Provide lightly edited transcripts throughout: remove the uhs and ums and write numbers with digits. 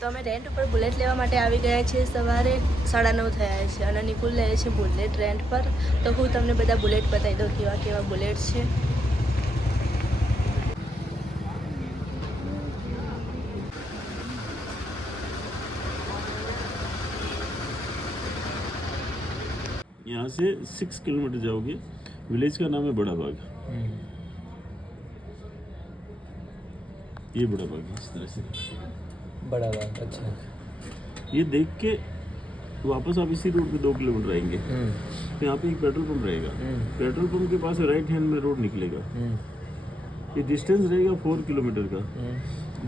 તો અમે રેન્ટ ઉપર બુલેટ લેવા માટે આવી ગયા છીએ. સવારે 9:30 થયા છે અને નિકુલ લે છે બુલેટ રેન્ટ પર. તો હું તમને બધા બુલેટ બતાવી દઉં કેવા કેવા બુલેટ છે. यहाँ से 6 किलोमीटर जाओगे, विलेज का नाम है बड़ा बाग. ये बड़ा बाग है इस तरह से. बड़ा बाग, अच्छा. ये देख के वापस आप इसी रोड पे 2 किलोमीटर आएंगे तो यहाँ पे एक पेट्रोल पंप रहेगा. पेट्रोल पंप के पास राइट हैंड में रोड निकलेगा. ये डिस्टेंस रहेगा 4 किलोमीटर का.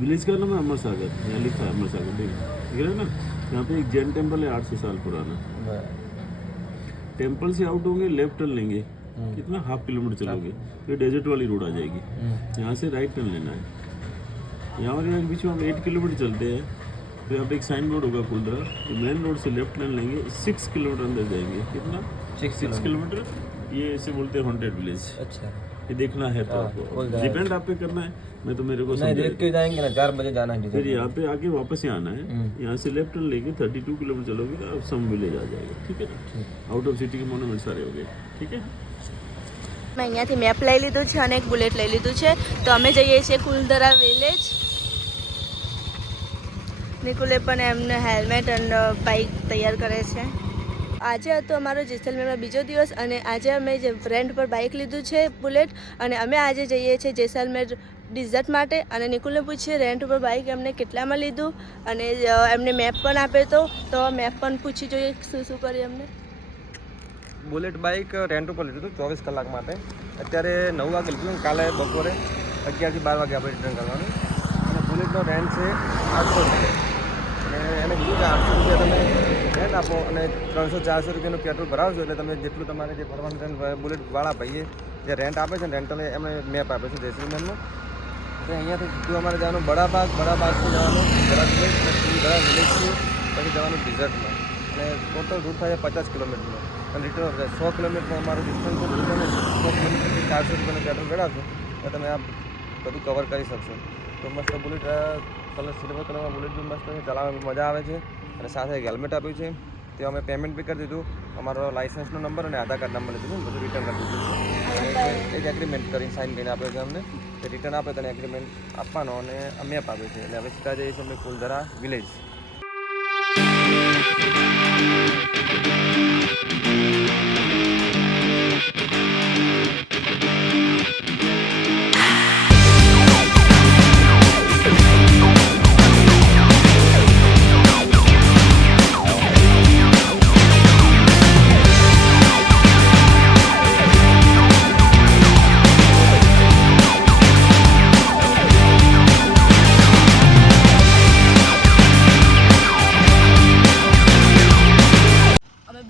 विलेज का नाम है अमर सागर. यहाँ लिखा है अमर सागर, दिख रहा है ना. यहाँ पे एक जैन टेम्पल है 800 साल पुराना. टेम्पल से आउट होंगे, लेफ्ट टर्न लेंगे. कितना 1/2 किलोमीटर चलोगे तो डेजर्ट वाली रोड आ जाएगी. यहाँ से राइट टर्न लेना है. यहाँ और यहाँ के बीच में हम 8 किलोमीटर चलते हैं तो यहाँ पे एक साइन बोर्ड होगा कुलदरा. मेन रोड से लेफ्ट टर्न लेंगे, 6 किलोमीटर अंदर जाएंगे. कितना 6 किलोमीटर. ये इसे बोलते हैं हॉन्टेड विलेज. अच्छा, ये देखना है तो आपको, डिपेंड आप पे करना है. मैं तो मेरे को नहीं देख के जाएंगे ना, 4 बजे जाना है. फिर यहाँ पे आके वापस यहाँ आना है. यहाँ से लेफ्ट टर्न लेके 32 किलोमीटर चलोगे तो आप सम विलेज आ जाएगा. ठीक है ना. आउट ऑफ सिटी के मोनूमेंट सारे हो गए. ठीक है. મેં અહીંયાથી મેપ લઈ લીધું છે અને એક બુલેટ લઈ લીધું છે. તો અમે જઈએ છીએ કુલદરા વિલેજ. નિકુલે પણ એમને હેલ્મેટ અને બાઇક તૈયાર કરે છે. આજે હતો અમારો જેસલમેરમાં બીજો દિવસ અને આજે અમે જે રેન્ટ પર બાઇક લીધું છે બુલેટ અને અમે આજે જઈએ છીએ જેસલમેર ડિઝર્ટ માટે. અને નિકુલને પૂછીએ રેન્ટ ઉપર બાઇક એમને કેટલામાં લીધું અને એમને મેપ પણ આપે તો મેપ પણ પૂછી જોઈએ શું શું કર્યું એમને. બુલેટ બાઇક રેન્ટ ઉપર લીધું હતું 24 કલાક માટે. અત્યારે 9 વાગે લીધું. કાલે બપોરે 11 થી 12 વાગે આપણે રિટર્ન કરવાનું. અને બુલેટનો રેન્ટ છે 800 રૂપિયા. અને એને કીધું કે 800 રૂપિયા તમે રેન્ટ આપો અને 300-400 રૂપિયાનું પેટ્રોલ ભરાવશો એટલે તમે જેટલું તમારે જે ફરવાનું બુલેટવાળા ભાઈએ જે રેન્ટ આપે છે ને રેન્ટને એમણે મેપ આપે છે જેસલમેરનું. તો અહીંયાથી સીધું અમારે જવાનું બડાબાગથી જવાનું બડા વિલેજથી પછી જવાનું ડિઝર્ટમાં. અને ટોટલ રૂટ થાય 50 કિલોમીટરનો. અને રિટર્ન 100 કિલોમીટર અમારું ડિસ્ટન્સ છે. રિટર્ન 100 કિલોમીટરથી 400 રૂપિયાનું પેટ્રોલ મેળવશો તો તમે આ બધું કવર કરી શકશો. તો મસ્ત બુલેટ કલર સિલ્વર કલરમાં બુલેટ બી મસ્ત છે, ચલાવવામાં મજા આવે છે. અને સાથે એક હેલ્મેટ આપ્યું છે. તે અમે પેમેન્ટ બી કરી દીધું. અમારો લાઇસન્સનો નંબર અને આધાર કાર્ડ નંબર લીધું બધું રિટર્ન કરી દીધું. એક એગ્રીમેન્ટ કરીને સાઇન કરીને આપ્યો છે અમને. તે રિટર્ન આપે તો એગ્રીમેન્ટ આપવાનો અને મેપ આપ્યો છે. એટલે હવે સીધા જઈએ છીએ અમે કુલદરા વિલેજ.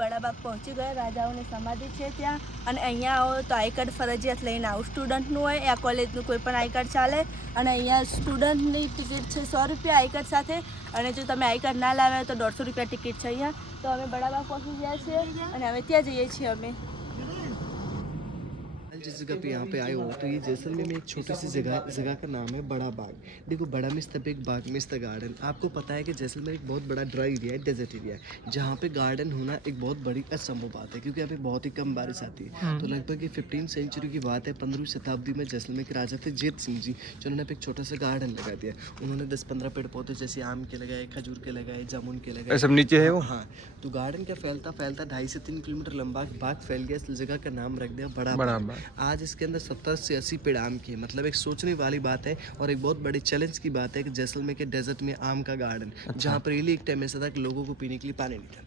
બડાબાગ પહોંચી ગયા. રાજાઓની સમાધિ છે ત્યાં. અને અહીંયા આવો તો આઈ કાર્ડ ફરજિયાત લઈને આવો. સ્ટુડન્ટનું હોય આ કોલેજનું કોઈ પણ આઈ કાર્ડ ચાલે. અને અહીંયા સ્ટુડન્ટની ટિકિટ છે 100 રૂપિયા આઈ કાર્ડ સાથે. અને જો તમે આઈ કાર્ડ ના લાવ્યા તો 150 રૂપિયા ટિકિટ છે અહીંયા. તો અમે બડાબાગ પહોંચી ગયા છીએ અને હવે ત્યાં જઈએ છીએ અમે. जिस जगह पे यहाँ पे आए हो तो ये जैसलमेर में एक छोटी सी जगह का नाम है बड़ा बाग. देखो बड़ा मीन्स तब एक बाग मीन्स द गार्डन. आपको पता है कि जैसलमेर एक बहुत बड़ा ड्राई एरिया है, डेजर्ट एरिया है, जहाँ पे गार्डन होना एक बहुत बड़ी असंभव बात है क्योंकि यहाँ पे बहुत ही कम बारिश आती है. तो लगभग ये 15वीं सेंचुरी की बात है. 15वीं शताब्दी में जैसलमेर के राजा थे जेत सिंह जी, जिन्होंने एक छोटा सा गार्डन लगा दिया. उन्होंने 10-15 पेड़ पौधे जैसे आम के लगाए, खजूर के लगाए, जामुन के लगाए. सब नीचे है वो. हाँ, तो गार्डन क्या फैलता 2.5 से 3 किलोमीटर लंबा बाग फैल गया. इस जगह का नाम रख दिया बड़ा बाग. आज इसके अंदर 70 से 80 पेड़ आम के. मतलब एक सोचने वाली बात है और एक बहुत बड़ी चैलेंज की बात है कि जैसलमेर के डेजर्ट में आम का गार्डन. जहाँ पर रियली एक टाइम ऐसा था कि लोगों को पीने के लिए पानी नहीं था.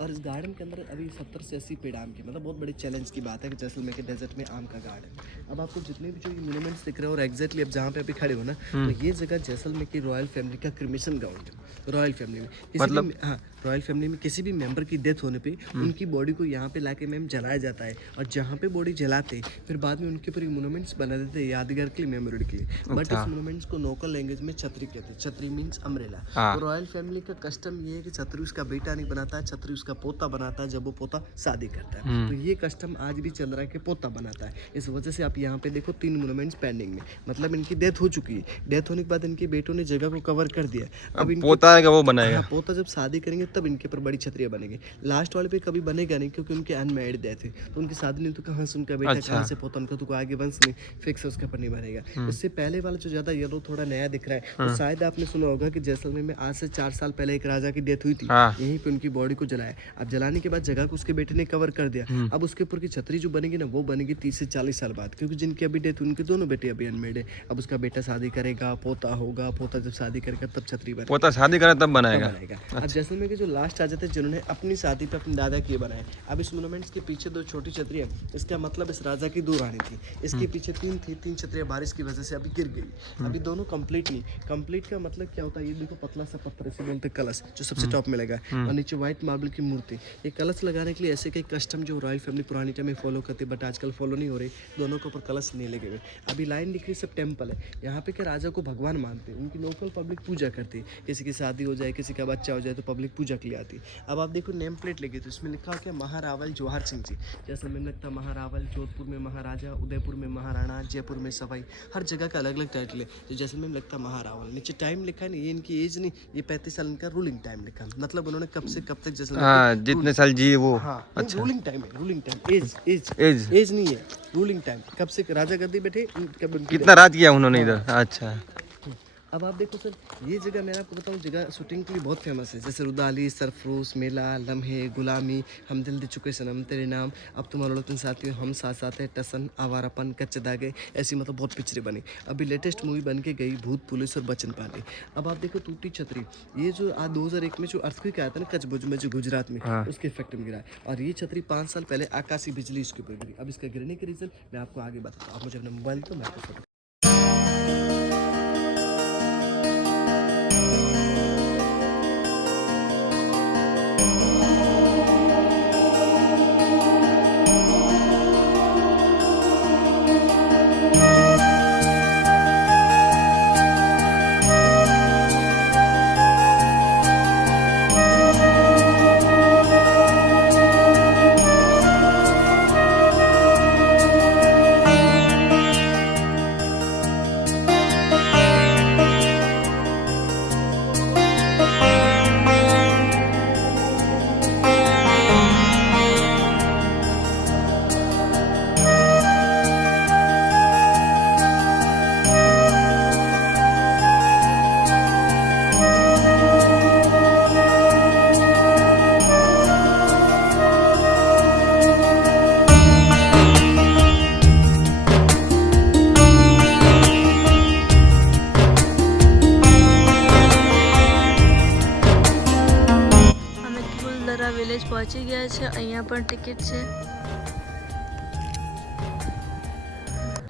और इस गार्डन के अंदर अभी 70 से 80 पेड़ आम के. मतलब बहुत बड़ी चैलेंज की बात है कि जैसलमेर के डेजर्ट में आम का गार्डन. अब आपको जितने भी जो ये मोन्यूमेंट्स दिख रहे हो और एग्जैक्टली अब जहाँ पे अभी खड़े हो ना, तो ये जगह जैसलमेर की रॉयल फैमिली का क्रिमिशन ग्राउंड है. रॉयल फैमिली में मतलब हाँ, रॉयल फैमिली में किसी भी मेंबर की डेथ होने पे उनकी बॉडी को यहाँ पे लाके मैम जलाया जाता है. और जहाँ पे बॉडी जलाते फिर बाद में उनके ऊपर मोन्यूमेंट्स बना देते हैं यादगार के लिए, मेमोरी के लिए. बट इस मोन्यूमेंट्स को लोकल लैंग्वेज में छतरी कहते हैं. छतरी मीन्स अम्ब्रेला. तो रॉयल फैमिली का कस्टम ये है कि छतरी उसका बेटा नहीं बनाता, छतरी उसका पोता बनाता है जब वो पोता शादी करता है। तो ये कस्टम आज भी चल रहा है कि पोता बनाता है। इस वजह से आप यहाँ पे देखो 3 मोनूमेंट्स पेंडिंग में, मतलब इनकी डेथ हो चुकी है। डेथ होने के बाद इनके बेटों ने जगह को कवर कर दिया। अब पोता है वो बनाएगा। हाँ, पोता जब शादी करेंगे तब इनके ऊपर बड़ी छतरियाँ बनेगी। लास्ट वाले पे कभी बनेगा नहीं क्योंकि उनके अनमैरिड डेथ है, तो उनकी शादी नहीं, तो कहाँ से उनका बेटा कहाँ से पोता, उनका तो आगे वंश नहीं फिक्स है, उसका पर नहीं बनेगा। इससे पहले वाला जो ज्यादा येलो थोड़ा नया दिख रहा है, तो शायद आपने सुना होगा कि जैसलमेर में आज से 4 साल पहले एक राजा की डेथ हुई थी, यहीं पे उनकी बॉडी को जलाया। अब जलाने के बाद जगह को उसके बेटे ने कवर कर दिया। अब उसके ऊपर की छतरी जो बनेगी ना, वो बनेगी 30 से 40 साल बाद, क्योंकि जिनकी अभी डेथ, उनके दोनों बेटे अभी अनमेरिड है। अब उसका बेटा शादी करेगा, पोता होगा, पोता जब शादी करेगा तब छतरी बनेगी, पोता शादी करे तब बनाएगा। अब जैसलमेर के जो लास्ट राजा थे जिन्होंने अपनी शादी पे अपने दादा की बनाए, अब इस मोनूमेंट्स के पीछे 2 छोटी छतरियां, इसका मतलब इस राजा की 2 रानी थी, इसके पीछे 3 थी, 3 छतरियां बारिश की वजह से अभी गिर गई। अभी दोनों कंप्लीट नहीं। कंप्लीट का मतलब क्या होता है, ये देखो पतला सा पत्थर इसे बोलते कलश, जो सबसे टॉप में लगा, और नीचे व्हाइट मार्बल की मूर्ति। ये कलश लगाने के लिए ऐसे कई कस्टम जो रॉयल फैमिली पुरानी टाइम में फॉलो करती, बट आजकल फॉलो नहीं हो रही, दोनों के ऊपर कलश नहीं लगे हुए। अभी लाइन दिख रही सब टेम्पल है, यहाँ पे क्या राजा को भगवान मानते हैं, उनकी लोकल पब्लिक पूजा करती है। किसी की शादी हो जाए, किसी का बच्चा हो जाए तो पब्लिक पूजा के लिए आती है। अब आप देखो नेम प्लेट लगी, तो इसमें लिखा हो क्या, महारावल जवाहर सिंह जी। जैसे मैंने लगता महारावल, जोधपुर में महाराजा, उदयपुर में महाराणा, जयपुर में सवाई, हर जगह का अलग अलग टाइटल है। जो जैसलमेर में लगता महारावल, नीचे टाइम लिखा है ना, ये इनकी एज नहीं, ये 35 साल इनका रूलिंग टाइम लिखा है, मतलब उन्होंने कब से कब तक जैसलमेर जितने साल जिए वो। हाँ, अच्छा, रूलिंग टाइम है, रूलिंग टाइम, एज नहीं है, रूलिंग टाइम, कब से राजा गद्दी बैठे, कितना रात किया उन्होंने इधर। अच्छा, अब आप देखो सर, ये जगह मैं आपको बताऊँ, जगह शूटिंग के लिए बहुत फेमस है, जैसे रुदाली, सरफरोश, मेला, लम्हे, गुलामी, हम दिल दे चुके सनम, तेरे नाम, अब तुम्हारा लोग साथी, हम साथ साथ है, टसन, आवारापन, कच्चे दागे, ऐसी मतलब बहुत पिक्चरें बनी। अभी लेटेस्ट मूवी बन के गई भूत पुलिस और बच्चन पाली। अब आप देखो टूटी छतरी, ये जो आज 2001 में जो अर्थक्वेक आया था ना कच्छ भुज में, जो गुजरात में, उसके इफेक्ट में गिरा है। और ये छतरी 5 साल पहले आकाशीय बिजली इसके ऊपर गिरी। अब इसका गिरने के रीजन मैं आपको आगे बताता हूँ। आप मुझे अपना मोबाइल तो मैं आपको વિલેજ પહોંચી ગયા છે, અહીંયા પણ ટિકિટ છે।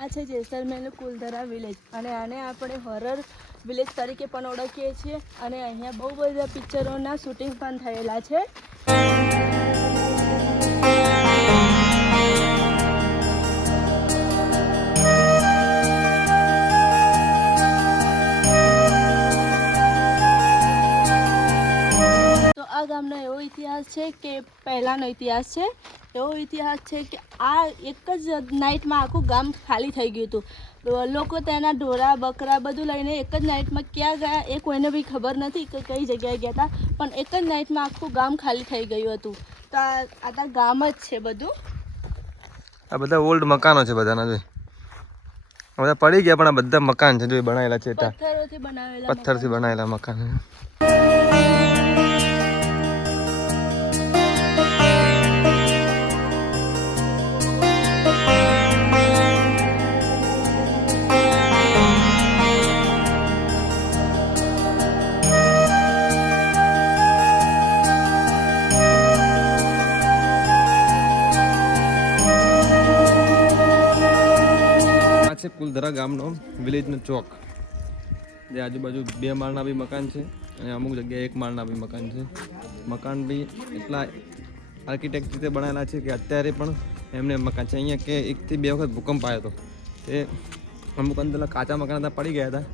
આ છે જેસલમેરનું કુલધરા વિલેજ, અને આને આપણે હોરર વિલેજ તરીકે પણ ઓળખીએ છીએ, અને અહીંયા બહુ બધા પિક્ચરોના શૂટિંગ પણ થયેલા છે। ગામનો એવો ઇતિહાસ છે કે પહેલાંનો ઇતિહાસ છે, એવો ઇતિહાસ છે કે આ એક જ નાઇટમાં આખું ગામ ખાલી થઈ ગયું હતું। લોકો તેના ઢોરા બકરા બધું લઈને એક જ નાઇટમાં ક્યાં ગયા એ કોઈને બી ખબર નથી કે કઈ જગ્યાએ ગયા હતા, પણ એક જ નાઇટમાં આખું ગામ ખાલી થઈ ગયું હતું। તો આ ગામ જ છે બધું। આ બધા ઓલ્ડ મકાનો છે બધાના, જોઈ બધા પડી ગયા, પણ આ બધા મકાન છે, જોઈ બનાવેલા છે, પથ્થરથી બનાવેલા મકાન। કુલધરા ગામનો વિલેજનો ચોક, જે આજુબાજુ 2 માળના બી મકાન છે અને અમુક જગ્યાએ 1 માળના બી મકાન છે। મકાન બી એટલા આર્કિટેક્ટ રીતે બનાવેલા છે કે અત્યારે પણ એમને મકાન છે। અહીંયા કે 1 થી 2 વખત ભૂકંપ આવ્યો હતો, તે અમુક અંદરના કાચા મકાન હતા પડી ગયા હતા,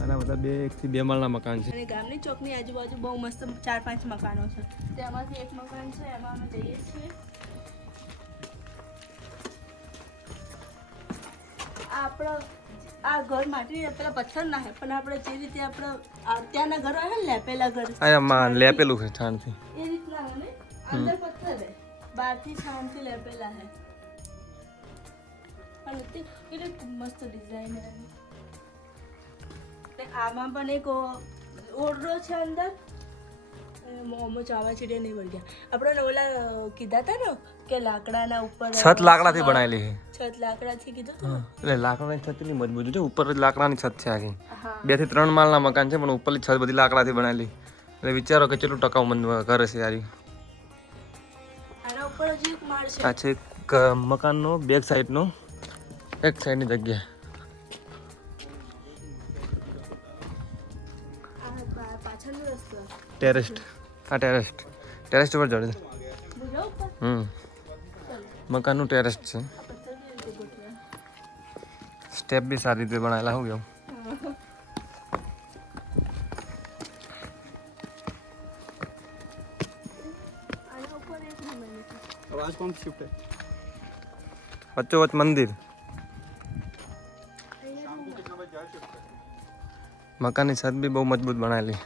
આના બધા 1 થી 2 માળના મકાન છે. અને ગામની ચોકની આજુબાજુ બહુ મસ્ત 4-5 મકાનો છે. તેમાંથી એક મકાન છે, એમાં અમે જઈએ છીએ. આ ઘર માટી પેલા પથ્થર ના હે, પણ આપણે જે રીતે આપણે ત્યાંના ઘર હોય ને લેપેલા ઘર, અહીંયા લેપેલું છે છાણથી. એ રીતના હે ને, અંદર પથ્થર હે, બહારથી છાણથી લેપેલા હે. અને તે કેટલી મસ્ત ડિઝાઇન હે. ને આમાં પણ એક ઓરડો છે અંદર. મોમો ચાવા ચીડે નહીં વળી ગયા. આપણે ઓલા કીધા હતા ને કે લાકડાના ઉપર છત લાકડાથી બનાવેલી છે. છત લાકડાથી કીધું હતું. એટલે લાકડાની છત એટલી મજબૂત છે, ઉપર જ લાકડાની છત છે આખી. હા 2 થી 3 માળના મકાન છે, પણ ઉપરની છત બધી લાકડાથી બનાવેલી. એટલે વિચારો કે કેટલું ટકાઉ ઘર હશે યાર. આના ઉપર હજી એક માળ છે. આ છે મકાનનો બેક સાઈડનો એક સાઈડની જગ્યા. આ પાછળનો રસ્તો ટેરેસ્ટ ટેરેસ્ટ ઉપર ચડે. બુજાવ ઉપર મકાનનું ટેરેસ્ટ છે. આ પથ્થર કેવી રીતે ગોઠવ્યા? સ્ટેપ બી સારી રીતે બનાવેલા હું કેવું. આના ઉપર એક નંબર છે. आवाज कौन शिफ्ट है? વચ્ચોવચ્ચ મંદિર. મકાનની છત બી બહુ મજબૂત બનાવેલી,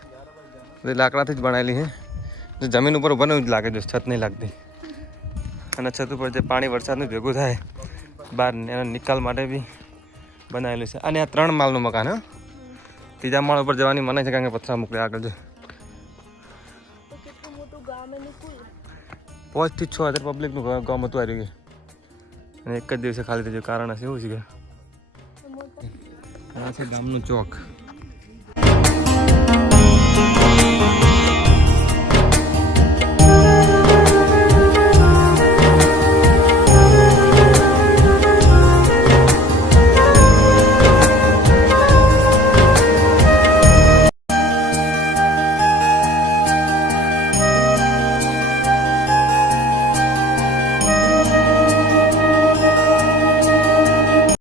બધી લાકડાથી જ બનાવેલી છે. જો જમીન ઉપર ઊભા જ લાગે છે, છત નહીં લાગતી. અને છત ઉપર જે પાણી વરસાદનું ભેગું થાય બહાર એના નિકાલ માટે બી બનાવેલું છે. અને આ 3 માળનું મકાન. હા, 3જા માળ ઉપર જવાની મને છે, કારણ કે પથરા મોકલે આગળ છે. તો કેટલું મોટું ગામ એનું કુલ. 5 થી 6 હજાર પબ્લિકનું ગામ હતું આવી ગયું. અને એક જ દિવસે ખાલી થઈ ગયું. કારણ હશે એવું છે કે આ છે ગામનું ચોક.